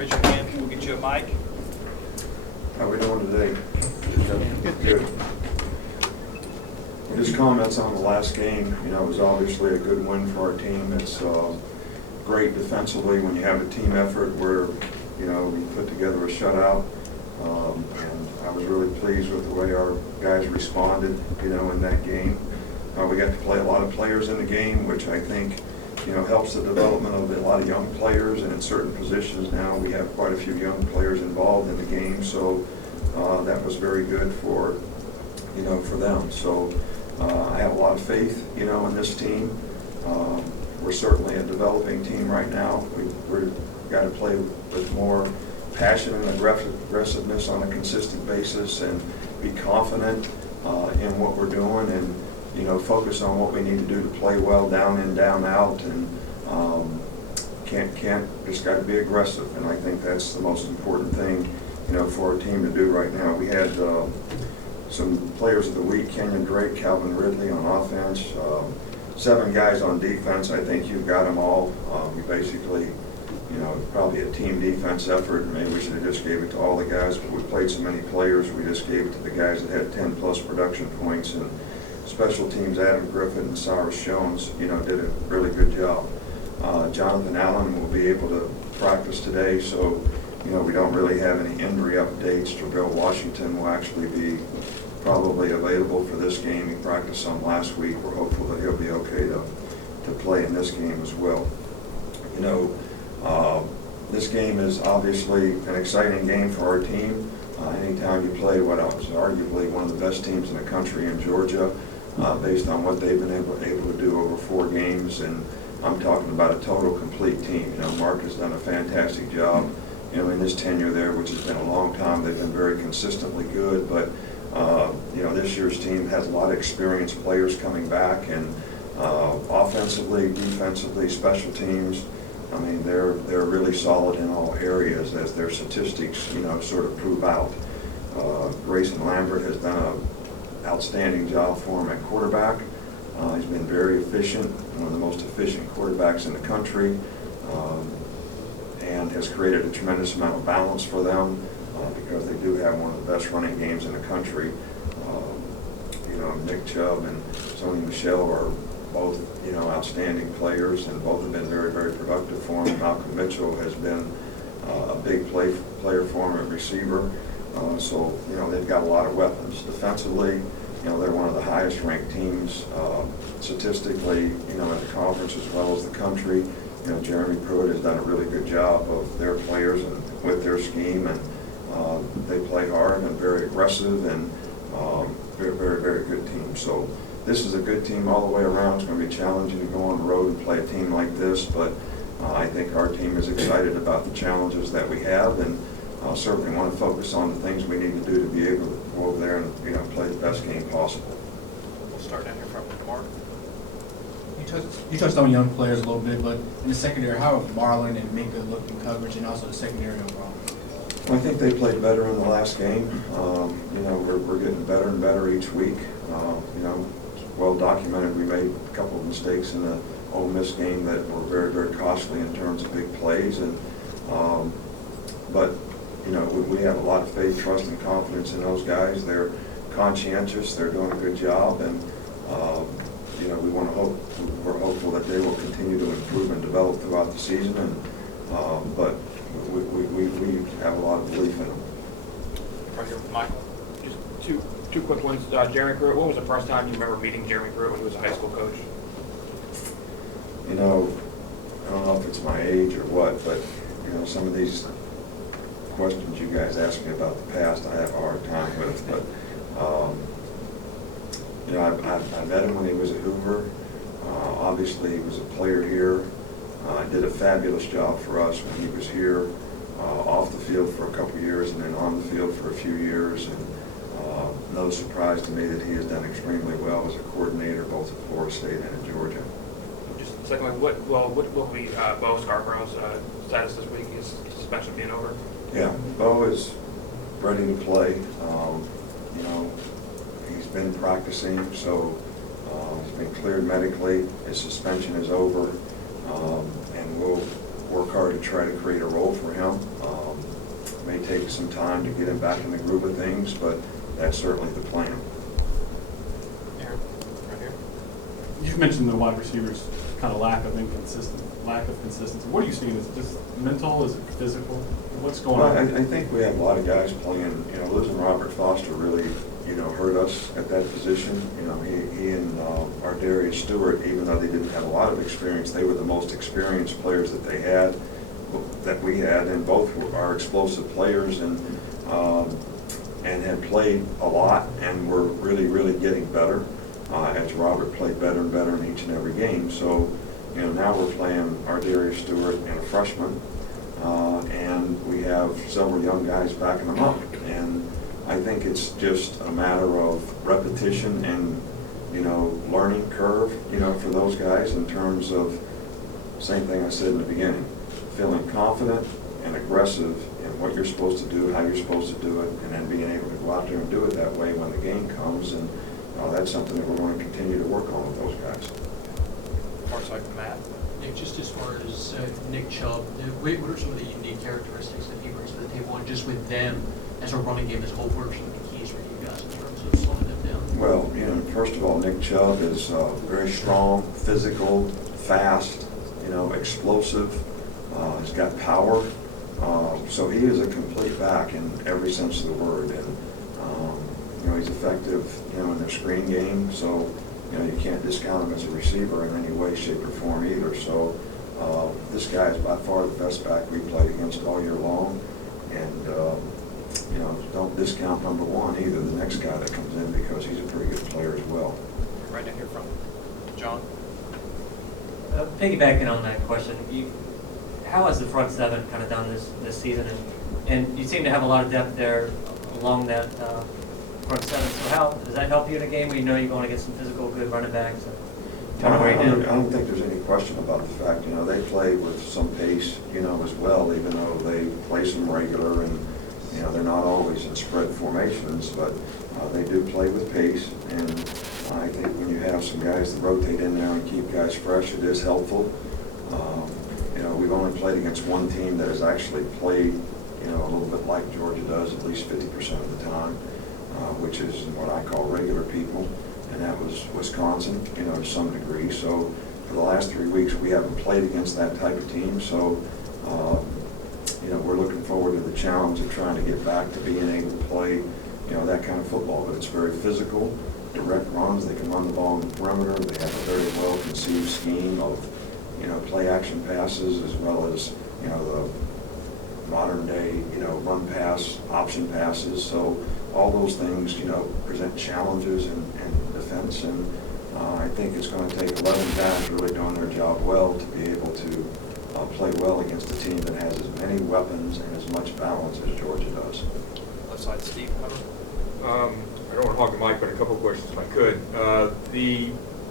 Raise your hand, we'll get you a mic. How are we doing today? Good. Well, just comments on the last game. You know, it was obviously a good win for our team. It's great defensively when you have a team effort where, you know, we put together a shutout. And I was really pleased with the way our guys responded, you know, in that game. We got to play a lot of players in the game, which I think, you know, helps the development of a lot of young players, and in certain positions now we have quite a few young players involved in the game, so that was very good for, you know, for them. So I have a lot of faith, you know, in this team. We're certainly a developing team right now. We've got to play with more passion and aggressiveness on a consistent basis and be confident in what we're doing, and you know, focus on what we need to do to play well down in, down out, and just got to be aggressive. And I think that's the most important thing, you know, for our team to do right now. We had some players of the week: Kenyon Drake, Calvin Ridley on offense, 7 guys on defense. I think you've got them all. We basically, you know, probably a team defense effort. Maybe we should have just gave it to all the guys, but we played so many players, we just gave it to the guys that had 10+ production points. And special teams, Adam Griffin and Cyrus Jones, you know, did a really good job. Jonathan Allen will be able to practice today, so, you know, we don't really have any injury updates. Terrell Washington will actually be probably available for this game. He practiced some last week. We're hopeful that he'll be okay to play in this game as well. You know, this game is obviously an exciting game for our team. Anytime you play what was arguably one of the best teams in the country in Georgia, based on what they've been able to do over 4 games, and I'm talking about a total complete team. You know, Mark has done a fantastic job, you know, in his tenure there, which has been a long time. They've been very consistently good, but you know, this year's team has a lot of experienced players coming back, and offensively, defensively, special teams. I mean, they're really solid in all areas, as their statistics, you know, sort of prove out. Grayson Lambert has done an outstanding job for him at quarterback. He's been very efficient, one of the most efficient quarterbacks in the country, and has created a tremendous amount of balance for them because they do have one of the best running games in the country. You know, Nick Chubb and Sony Michel are both, you know, outstanding players, and both have been very, very productive for him. Malcolm Mitchell has been a big player for him at receiver. So, you know, they've got a lot of weapons. Defensively, you know, they're one of the highest ranked teams statistically, you know, in the conference as well as the country. You know, Jeremy Pruitt has done a really good job of their players and with their scheme, and they play hard and very aggressive, and very, very, very good team. So this is a good team all the way around. It's going to be challenging to go on the road and play a team like this, but I think our team is excited about the challenges that we have, and certainly want to focus on the things we need to do to be able to go over there and, you know, play the best game possible. We'll start down here front with Mark. You touched on young players a little bit, but in the secondary, how have Marlon and Minka looked in coverage, and also the secondary overall? I think they played better in the last game. You know, we're getting better and better each week. You know, it's well documented. We made a couple of mistakes in the Ole Miss game that were very, very costly in terms of big plays, and but you know, we have a lot of faith, trust, and confidence in those guys. They're conscientious. They're doing a good job, and you know, we're hopeful that they will continue to improve and develop throughout the season. And but we have a lot of belief in them. Right here with Michael. Just two quick ones. Jeremy Pruitt, when was the first time you remember meeting Jeremy Pruitt when he was a high school coach? You know, I don't know if it's my age or what, but you know, some of these questions you guys ask me about the past, I have a hard time with. But you know, I met him when he was at Hoover. Obviously, he was a player here. Did a fabulous job for us when he was here, off the field for a couple of years, and then on the field for a few years. And no surprise to me that he has done extremely well as a coordinator, both at Florida State and at Georgia. Just secondly, what will be Bo Scarborough's status this week? Is suspension being over? Yeah, Bo is ready to play. You know, he's been practicing, so he's been cleared medically. His suspension is over, and we'll work hard to try to create a role for him. take some time to get him back in the groove of things, but that's certainly the plan. Aaron, right here. You've mentioned the wide receivers kind of lack of consistency. What are you seeing? Is it just mental? Is it physical? What's going Well, on? I think we have a lot of guys playing, losing Robert Foster really, hurt us at that position. He and our Darius Stewart, even though they didn't have a lot of experience, they were the most experienced players that they had, that we had, and both are explosive players and had played a lot and were really, really getting better as Robert played better and better in each and every game. So, now we're playing our Darius Stewart and a freshman, and we have several young guys backing them up. And I think it's just a matter of repetition and, learning curve, for those guys in terms of, same thing I said in the beginning, feeling confident and aggressive in what you're supposed to do, how you're supposed to do it, and then being able to go out there and do it that way when the game comes. And that's something that we're going to continue to work on with those guys. Far side from Matt. Nick, just as far as Nick Chubb, what are some of the unique characteristics that he brings to the table, and just with them as a running game as a whole, what are some of the keys for you guys in terms of slowing them down? Well, first of all, Nick Chubb is very strong, physical, fast, explosive. He's got power. So he is a complete back in every sense of the word. And, he's effective, in the screen game. So, you can't discount him as a receiver in any way, shape, or form either. So this guy is by far the best back we played against all year long. And, don't discount number one either, the next guy that comes in, because he's a pretty good player as well. Right down here from John. Piggybacking on that question, how has the front seven kind of done this season? And you seem to have a lot of depth there along that front seven. So how does that help you in a game where you know you're going to get some physical, good running backs? I don't think there's any question about the fact, they play with some pace, as well, even though they play some regular and, they're not always in spread formations, but they do play with pace. And I think when you have some guys that rotate in there and keep guys fresh, it is helpful. We've only played against one team that has actually played, a little bit like Georgia does, at least 50% of the time, which is what I call regular people, and that was Wisconsin, to some degree. So for the last 3 weeks, we haven't played against that type of team. So, we're looking forward to the challenge of trying to get back to being able to play, that kind of football. But it's very physical, direct runs. They can run the ball on the perimeter. They have a very well-conceived scheme of, play action passes, as well as, the modern day, run pass, option passes. So all those things, present challenges in defense. And I think it's going to take 11 guys really doing their job well to be able to play well against a team that has as many weapons and as much balance as Georgia does. Left side, Steve. I don't want to hog the mic, but a couple of questions if I could.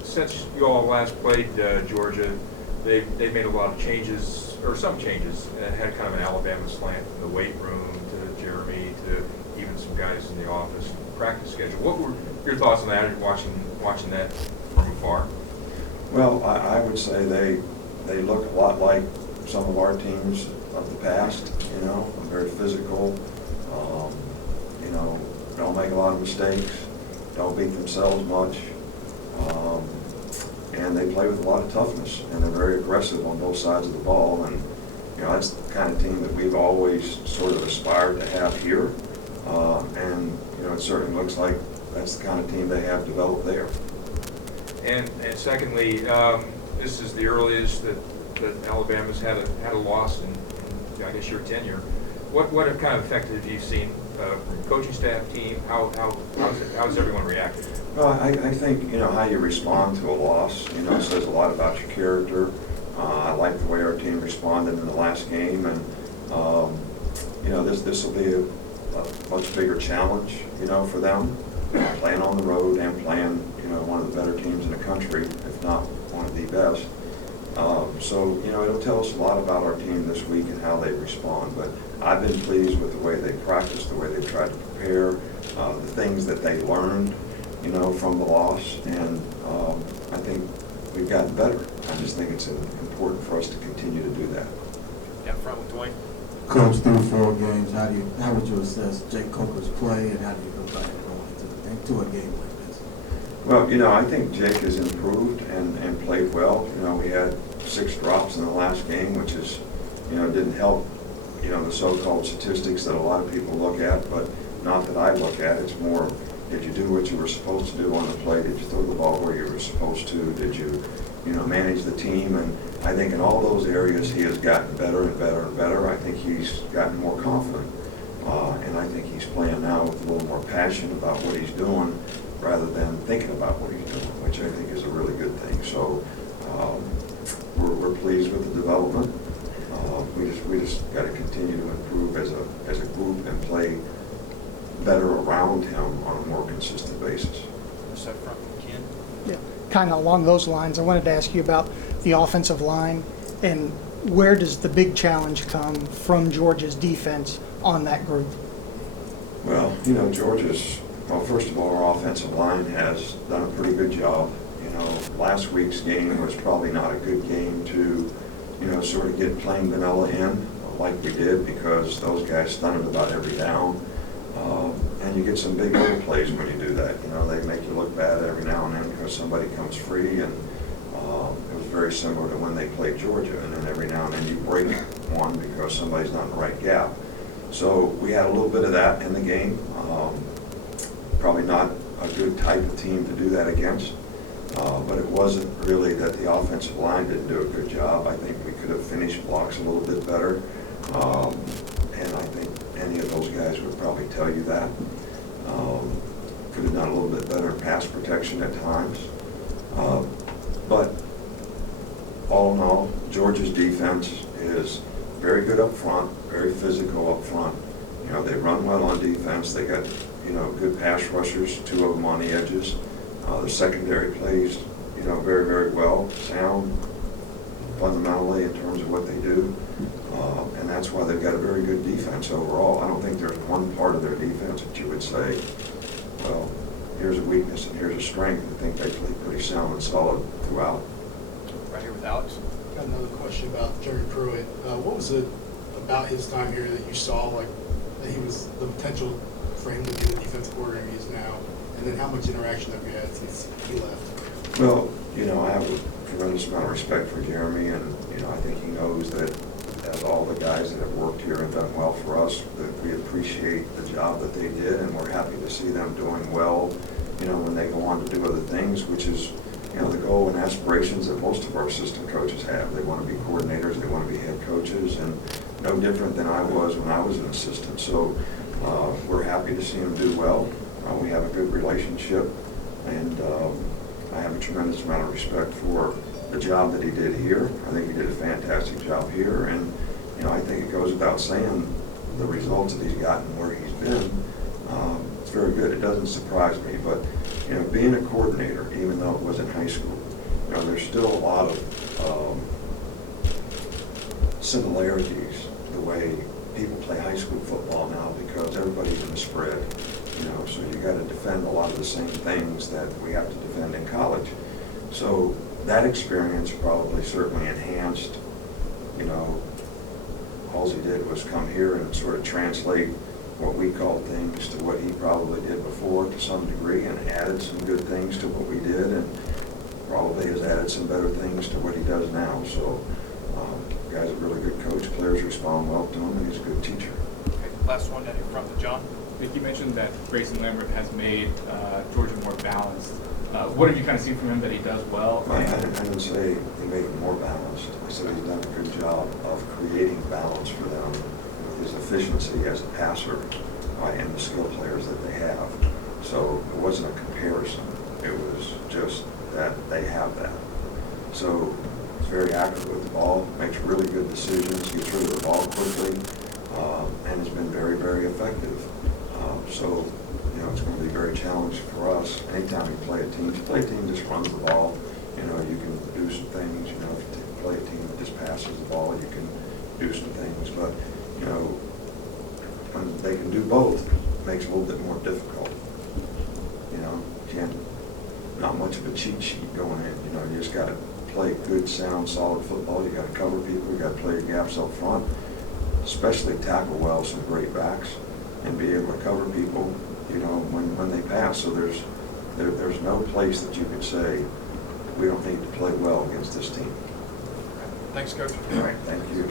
Since you all last played Georgia, they've made a lot of changes, or some changes, and had kind of an Alabama slant from the weight room to Jeremy to even some guys in the office practice schedule. What were your thoughts on that, watching that from afar? Well, I would say they look a lot like some of our teams of the past, very physical, don't make a lot of mistakes, don't beat themselves much, and they play with a lot of toughness, and they're very aggressive on both sides of the ball. And, that's the kind of team that we've always sort of aspired to have here, and, it certainly looks like that's the kind of team they have developed there. And secondly, this is the earliest that Alabama's had a loss in I guess your tenure. What kind of effect have you seen from coaching staff, team? How's everyone reacted? Well, I think, how you respond to a loss, says a lot about your character. I like the way our team responded in the last game, and, this will be a much bigger challenge, for them, playing on the road and playing, one of the better teams in the country, if not one of the best. So, it'll tell us a lot about our team this week and how they respond. But I've been pleased with the way they practiced, the way they tried to prepare, the things that they learned, from the loss. And I think we've gotten better. I just think it's important for us to continue to do that. Yeah, front with Dwayne. coach through 4 games, how would you assess Jake Coker's play, and how do you go about going into a game like this? Well, I think Jake has improved and played well. We had 6 drops in the last game, which is, didn't help, the so-called statistics that a lot of people look at, but not that I look at. It's more, did you do what you were supposed to do on the play? Did you throw the ball where you were supposed to? Did you, manage the team? And I think in all those areas he has gotten better and better and better. I think he's gotten more confident. And I think he's playing now with a little more passion about what he's doing rather than thinking about what he's doing, which I think is a really good thing. So we're pleased with the development. We just got to continue to improve as a group and play better around him on a more consistent basis. So from Ken. Yeah, kind of along those lines, I wanted to ask you about the offensive line and where does the big challenge come from Georgia's defense on that group? Well, well, first of all, our offensive line has done a pretty good job. Last week's game was probably not a good game to, sort of get plain vanilla in like we did, because those guys stunted about every down. And you get some big overplays when you do that. They make you look bad every now and then because somebody comes free, and it was very similar to when they played Georgia. And then every now and then you break one because somebody's not in the right gap. So we had a little bit of that in the game. Probably not a good type of team to do that against. But it wasn't really that the offensive line didn't do a good job. I think we could have finished blocks a little bit better. And I think any of those guys would probably tell you that. Could have done a little bit better pass protection at times. But all in all, Georgia's defense is very good up front, very physical up front. They run well on defense. They got, good pass rushers, 2 of them on the edges. The secondary plays, very, very well, sound fundamentally in terms of what they do. And that's why they've got a very good defense overall. I don't think there's one part of their defense that you would say, well, here's a weakness and here's a strength. I think they play pretty sound and solid throughout. Right here with Alex. Got another question about Jerry Pruitt. What was it about his time here that you saw, that he was the potential for him to be the defensive coordinator he is now? And then how much interaction have you had since he left? Well, I have a tremendous amount of respect for Jeremy, and, I think he knows that as all the guys that have worked here and done well for us, that we appreciate the job that they did, and we're happy to see them doing well, when they go on to do other things, which is, the goal and aspirations that most of our assistant coaches have. They want to be coordinators, they want to be head coaches, and no different than I was when I was an assistant. So we're happy to see them do well. We have a good relationship, and I have a tremendous amount of respect for the job that he did here. I think he did a fantastic job here, and I think it goes without saying the results that he's gotten where he's been. It's very good. It doesn't surprise me, but being a coordinator, even though it was in high school, there's still a lot of similarities the way people play high school football now, because everybody's in the spread. So you got to defend a lot of the same things that we have to defend in college. So that experience probably certainly enhanced, all he did was come here and sort of translate what we called things to what he probably did before to some degree, and added some good things to what we did, and probably has added some better things to what he does now. So the guy's a really good coach. Players respond well to him, and he's a good teacher. Okay, last one down in front with John. Nick, you mentioned that Grayson Lambert has made Georgia more balanced. What have you kind of seen from him that he does well? I didn't say he made it more balanced. I said he's done a good job of creating balance for them with his efficiency as a passer and the skill players that they have. So it wasn't a comparison. It was just that they have that. So he's very accurate with the ball, makes really good decisions, gets rid of the ball quickly, and has been very, very effective. So it's going to be very challenging for us. Anytime you play a team just runs the ball. You can do some things. If you play a team that just passes the ball, you can do some things. But when they can do both, it makes it a little bit more difficult. Not much of a cheat sheet going in. You just got to play good, sound, solid football. You got to cover people. You got to play your gaps up front. especially tackle well some great backs and be able to cover people, you know, when they pass. So there's no place that you could say, we don't need to play well against this team. Thanks, Coach. All right, thank you.